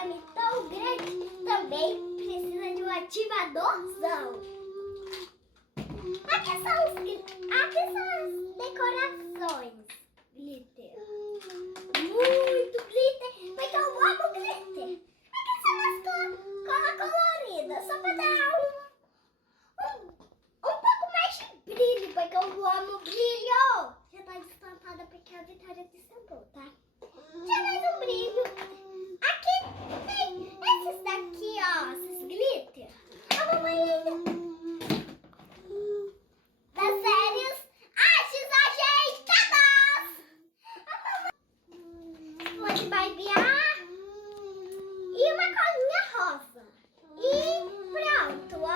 slime tão grande, também precisa de um ativadorzão. Aqui são as decorações. Glitter. Muito glitter, porque eu amo glitter. Aqui são as colas coloridas, só para dar um pouco mais de brilho, porque eu amo brilho. Já tá destampada porque a Vitória destampou, tá? Já mais um brilho. Aqui tem esses daqui, ó, esses glitter. A mamãe ainda... das séries Artes Ajeitadas. Uma de barbear e uma colinha rosa. E pronto, ó.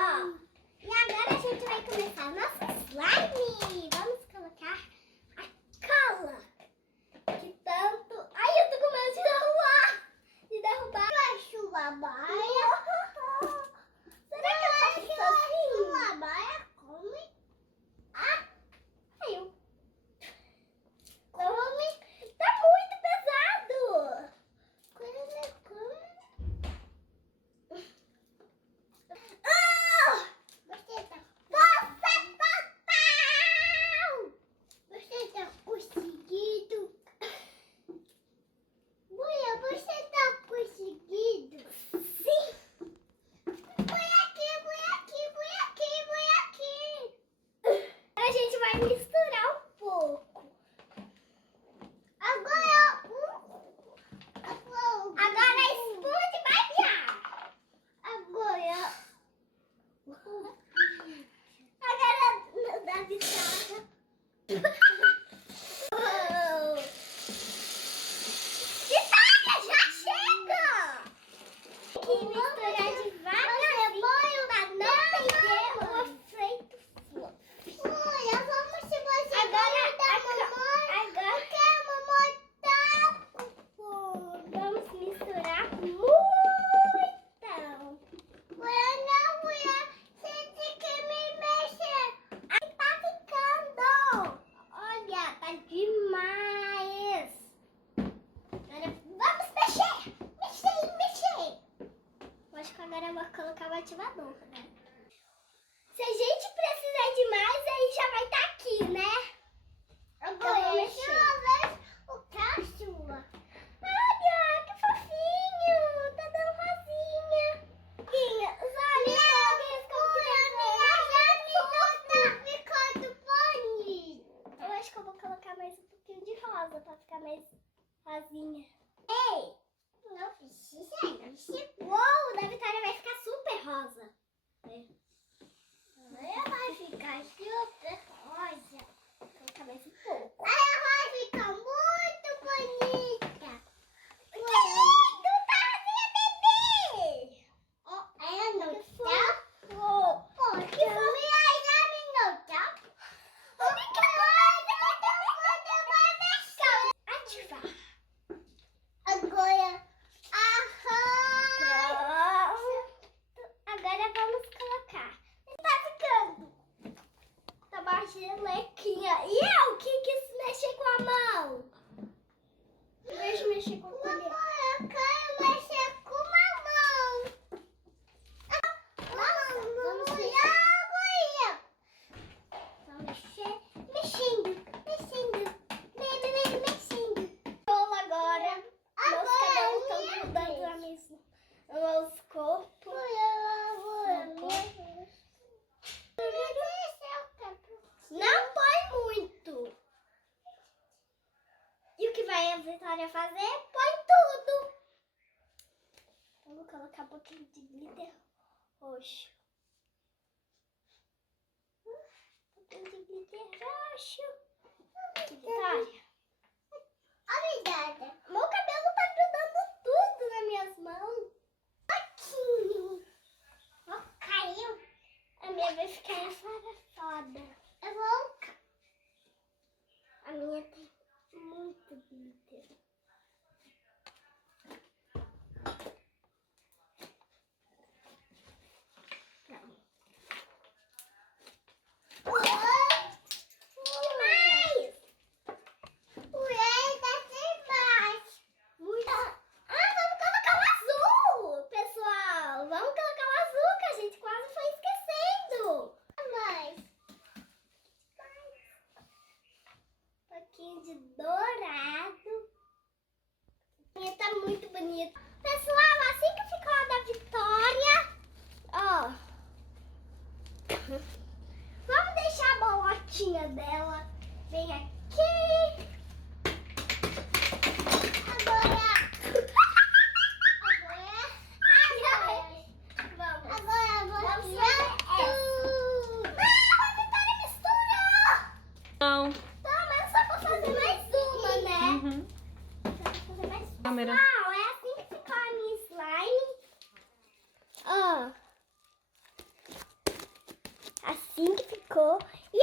E agora a gente vai começar nosso slime. Vamos colocar a cola. Que tanto... Ai, eu tô com medo de derrubar. Eu acho uma baia. Será que eu faço assim? Uma baia come? Ah, caiu. Tá muito pesado. Você tá conseguindo? Mulher, você tá conseguindo? Sim. Põe aqui. A gente vai misturar um pouco. Agora a espuma de barbear. Agora da Vitória. Vitória, já chega! Tem que misturar devagarzinho pra não perder o efeito fluff. Olha, vamos se você agora da mamãe. Agora que a mamãe tá com fome. Vamos misturar muito. Mulher, você tem que me mexer. Aí tá ficando. Olha, tá demais. Agora vamos mexer. Mexer. Acho que agora eu vou colocar o ativador, né? Se a gente precisar de mais, aí já vai estar aqui, né? Agora eu vou mexer. O cachorro. Olha, que fofinho. Tá dando rosinha. Os olhos me corta bonito. Eu acho que eu vou colocar mais um pouquinho de rosa pra ficar mais rosinha. Ei, não precisa isso. Uou, da Vitória vai ficar super rosa. Ela vai ficar super rosa. Vou colocar mais um pouco. Ela vai ficar muito bonita. Que lindo, tá rosinha, bebê. Ela não tá? Que fome não tá? Ativar. Agora vamos colocar. Tá ficando. Tá uma gelequinha. E eu que quis mexer com a mão. Deixa eu mexer com a colher. Eu quero mexer com a mão. Vamos mexer. Vamos mexer. Mexendo. Vamos agora. Meus cabelos estão grudando na mesma. Meus corpos. Não põe muito. E o que vai a Vitória fazer? Põe tudo. Vamos colocar um pouquinho de glitter roxo. Um pouquinho de glitter roxo. Vitória. Obrigada. Meu cabelo tá grudando tudo nas minhas mãos. Pouquinho. Ó, caiu. A minha vai ficar foda. Eu vou. A minha tem muito glitter. Pronto. Mais! O rei tá sem mais. Muita. Ah, vamos colocar o azul. ficou. E